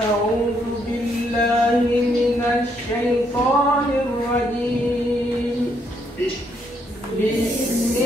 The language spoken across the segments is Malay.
أعوذ بالله من الشيطان الرجيم. بسم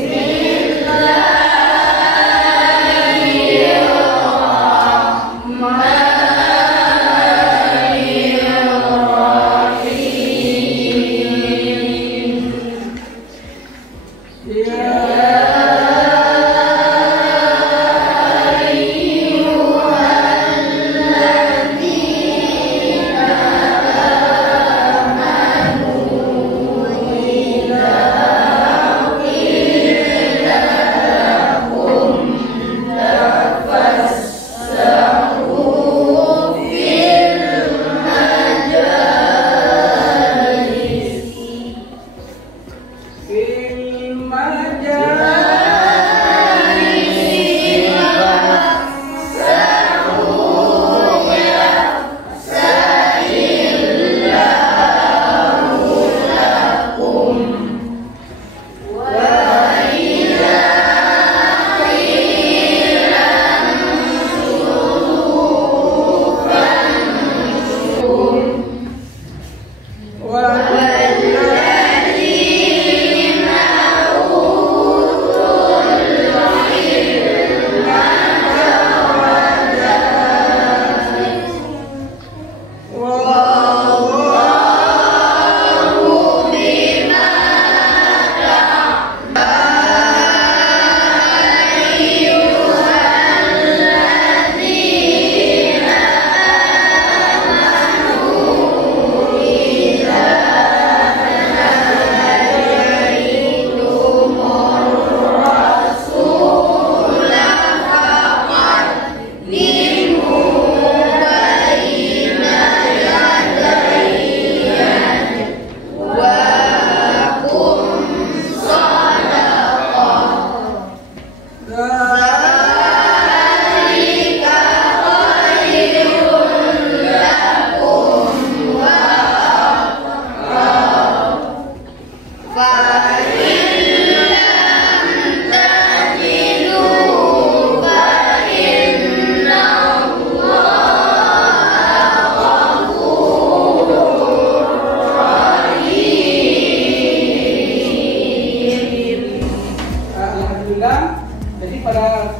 Jadi pada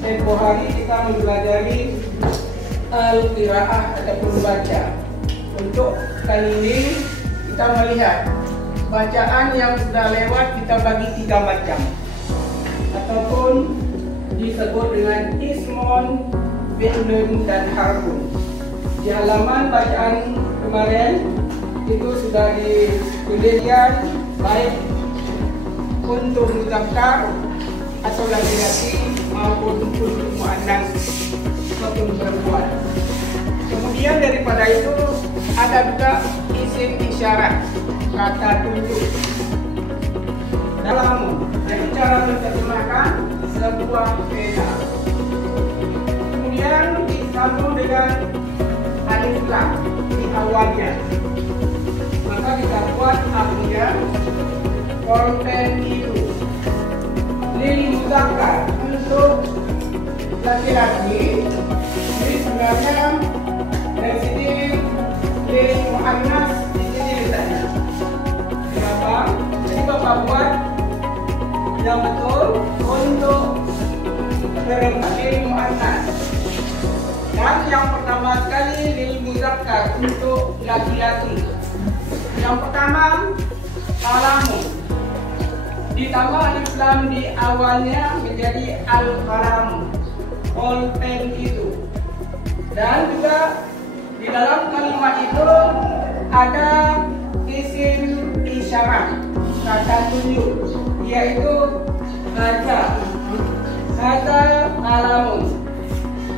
tempoh hari kita mempelajari al-qiraah ataupun baca. Untuk kali ini kita melihat bacaan yang sudah lewat kita bagi 3 macam, ataupun disebut dengan ismun, fi'lun, dan harfun. Di halaman bacaan kemarin itu sudah dituliskan baik untuk muzakkar atau laki-laki maupun untuk muannas ataupun perempuan. Kemudian daripada itu ada juga isim isyarat, kata tunjuk. Dalam cara menerjemahkan sebuah beda. Kemudian disambung dengan alif lam di awalnya. Maka kita buat artinya konten itu lil muzakkar untuk laki-laki. Jadi sebenarnya dari sini lil muannas di sini letaknya. Kenapa? Jadi Bapak buat yang betul untuk perempuan lil muannas. Dan yang pertama sekali lil muzakkar untuk laki-laki. Yang pertama kalamu, ditambah alif lam di awalnya menjadi al-qalam, pulpen itu. Dan juga di dalam kalimat itu ada isim isyarat, kata tunjuk, yaitu baca, kata kalamun,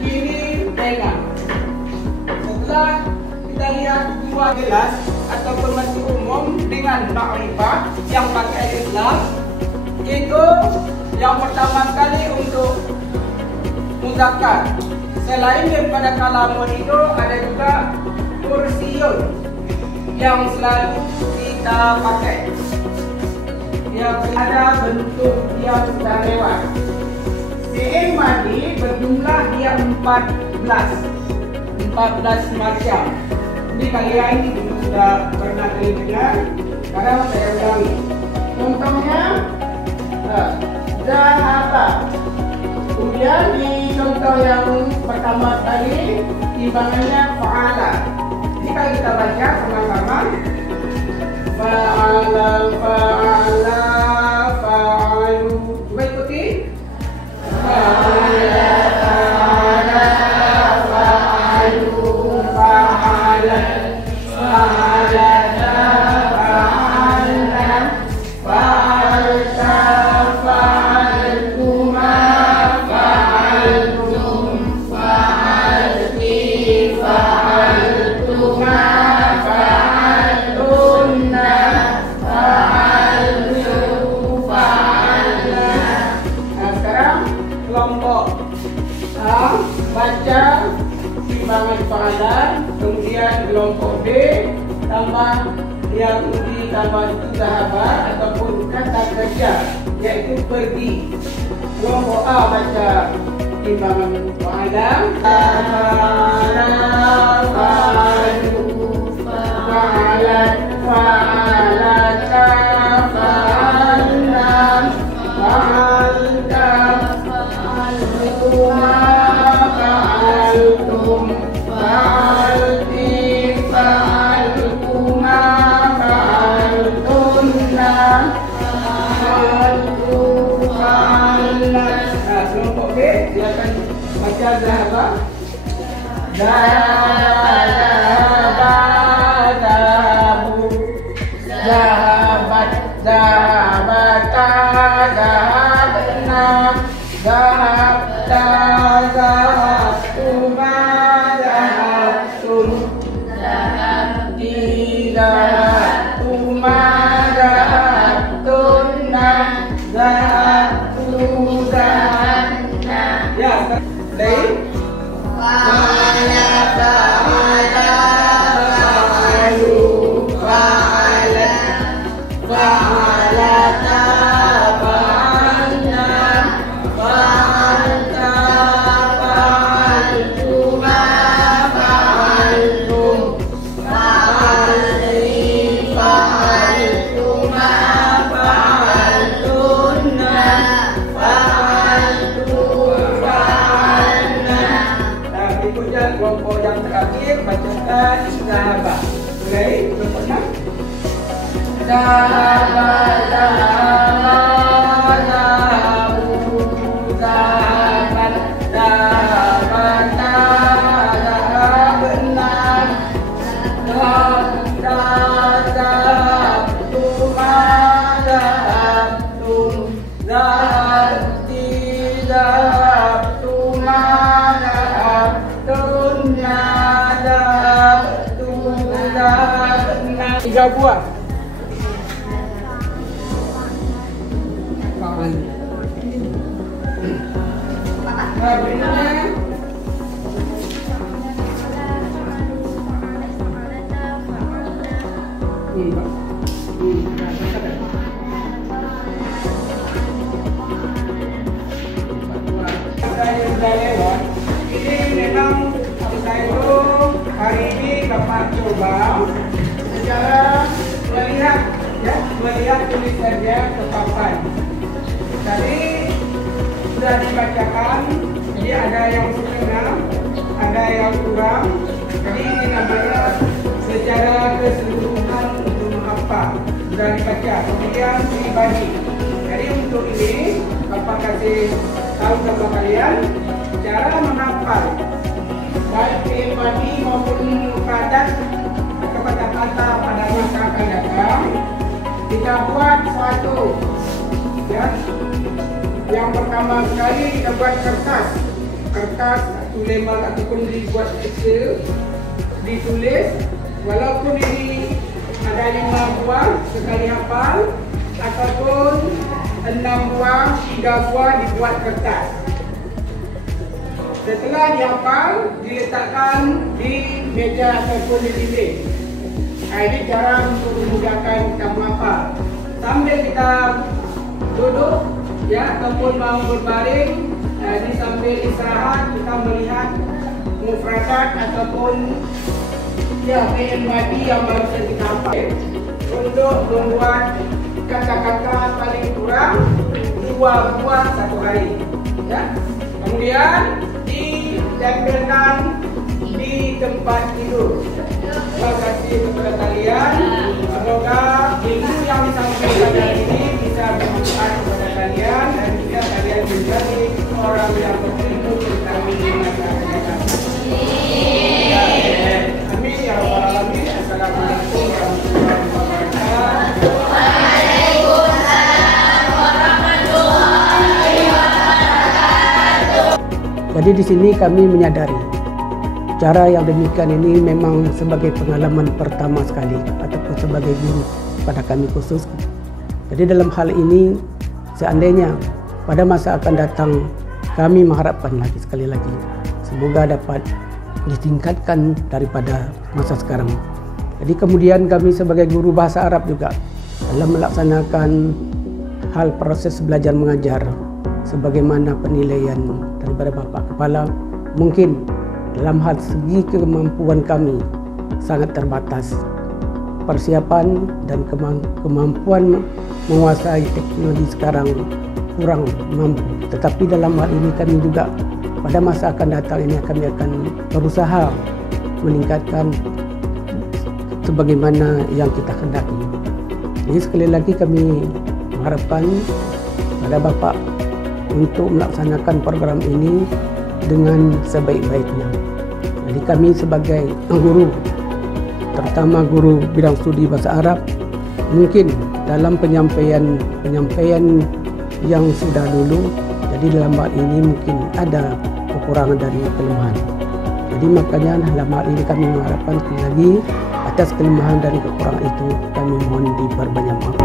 ini pena. Setelah kita lihat dua jelas ataupun masih umum dengan ma'rifah yang pakai alif lam, itu yang pertama kali untuk zakat. Selain daripada kalamun itu, ada juga kursiun yang selalu kita pakai, yang ada bentuk yang sudah lewat. Fi'il madhi berjumlah dia 14 macam. Ini kalian sudah pernah dengar. Sekarang saya ulangi. Contohnya zahaba. Kemudian di contoh yang pertama kali timbangannya fa'ala. Ini kalau kita baca sama-sama. Fa'ala, fa'ala, fa'alu. Coba ikuti. Fa'ala, fa'ala, fa'alu, fa'ala, fa'ala, fa'ala, fa'alta, fa'altuma, fa'altum, fa'alti, fa'altuma, fa'altunna, fa'altu, fa'alna. Nah, sekarang kelompok A baca timbangan fa'alan, kemudian kelompok B tambah yang ditambah itu sahabat ataupun kata kerja, yaitu pergi. Kelompok A baca timbangan fa'alan, fa'ala, fa'alu, fa'alat, fa'alata, fa'alna, fa'alta, fa'altuma, fa'altum, fa'alti, fa'altuma, fa'altunna, fa'altu, fa'alna. Nah, kelompok B dia akan baca zahaba. Zahaba, zahabu, zahabat, zahabata, zahabna, zahabta, zahabtuma, zahabtum, zahabti, zahabtuma, zahabtunna, zahabtu, zahabna. Ya, baik. Fa'ala, fa'ala, fa'alu, fa'ala, fa'alata, fa'alna, fa'alta, fa'altuma, fa'altum, fa'alti, fa'altuma, fa'altunna, fa'altu, fa'alna. Nah, berikutnya kelompok yang terakhir bacakan zahaba. Baik, berikutnya zahaba, zahaba, zahabu, zahabat, zahabata, zahabna, zahabta, zahabtuma, zahabtum, zahabti, zahabtuma, zahabtunna, zahabtu, zahabna. 3 buah. Nah, berikutnya saya sudah lewat. Ini memang saya itu hari ini dapat coba secara melihat tulisannya ke papan. Tadi sudah dibacakan, jadi ada yang setengah, ada yang kurang. Jadi ini namanya secara keseluruhan untuk menghafal sudah dibaca, kemudian dibagi. Jadi untuk ini Bapak kasih tahu sama kalian cara menghafal baik fi'il madhi maupun muqaddar atau kata-kata pada masa akan datang. Kita buat suatu, ya. Yang pertama sekali kita buat kertas satu lembar ataupun dibuat kecil, ditulis. Walaupun ini ada 5 buah sekali hafal ataupun 6 buah, 3 buah dibuat kertas. Setelah dihafal, diletakkan di meja ataupun di dinding. Ini cara untuk memudahkan kita menghafal. Sambil kita duduk, ya, ataupun mau berbaring, jadi sambil istirahat kita melihat mufradat ataupun ya fi'il madhi yang baru saja kita hafal. Untuk membuat kata-kata paling kurang 2 buah satu hari. Ya. Kemudian ditempelkan di tempat tidur. Terima kasih kepada kalian. Semoga ilmu yang disampaikan hari ini bisa bermanfaat kepada kalian dan juga kalian menjadi orang yang berilmu tentang masyarakat. Amin ya rabbal alamin. Assalamualaikum warahmatullahi wabarakatuh. Jadi di sini kami menyadari cara yang demikian ini memang sebagai pengalaman pertama sekali ataupun sebagai guru pada kami khusus. Jadi dalam hal ini seandainya pada masa akan datang kami mengharapkan lagi sekali lagi semoga dapat ditingkatkan daripada masa sekarang. Jadi kemudian kami sebagai guru bahasa Arab juga dalam melaksanakan hal proses belajar mengajar sebagaimana penilaian daripada Bapak Kepala, mungkin dalam hal segi kemampuan kami sangat terbatas. Persiapan dan kemampuan menguasai teknologi sekarang kurang mampu. Tetapi dalam hal ini kami juga pada masa akan datang ini kami akan berusaha meningkatkan sebagaimana yang kita hendaki. Jadi sekali lagi kami mengharapkan pada Bapak untuk melaksanakan program ini dengan sebaik-baiknya. Jadi kami sebagai guru, terutama guru bidang studi bahasa Arab, mungkin dalam penyampaian yang sudah dulu, jadi dalam hal ini mungkin ada kekurangan dan kelemahan. Jadi makanya dalam hal ini kami mengharapkan sekali lagi atas kelemahan dan kekurangan itu kami mohon diperbanyak maaf.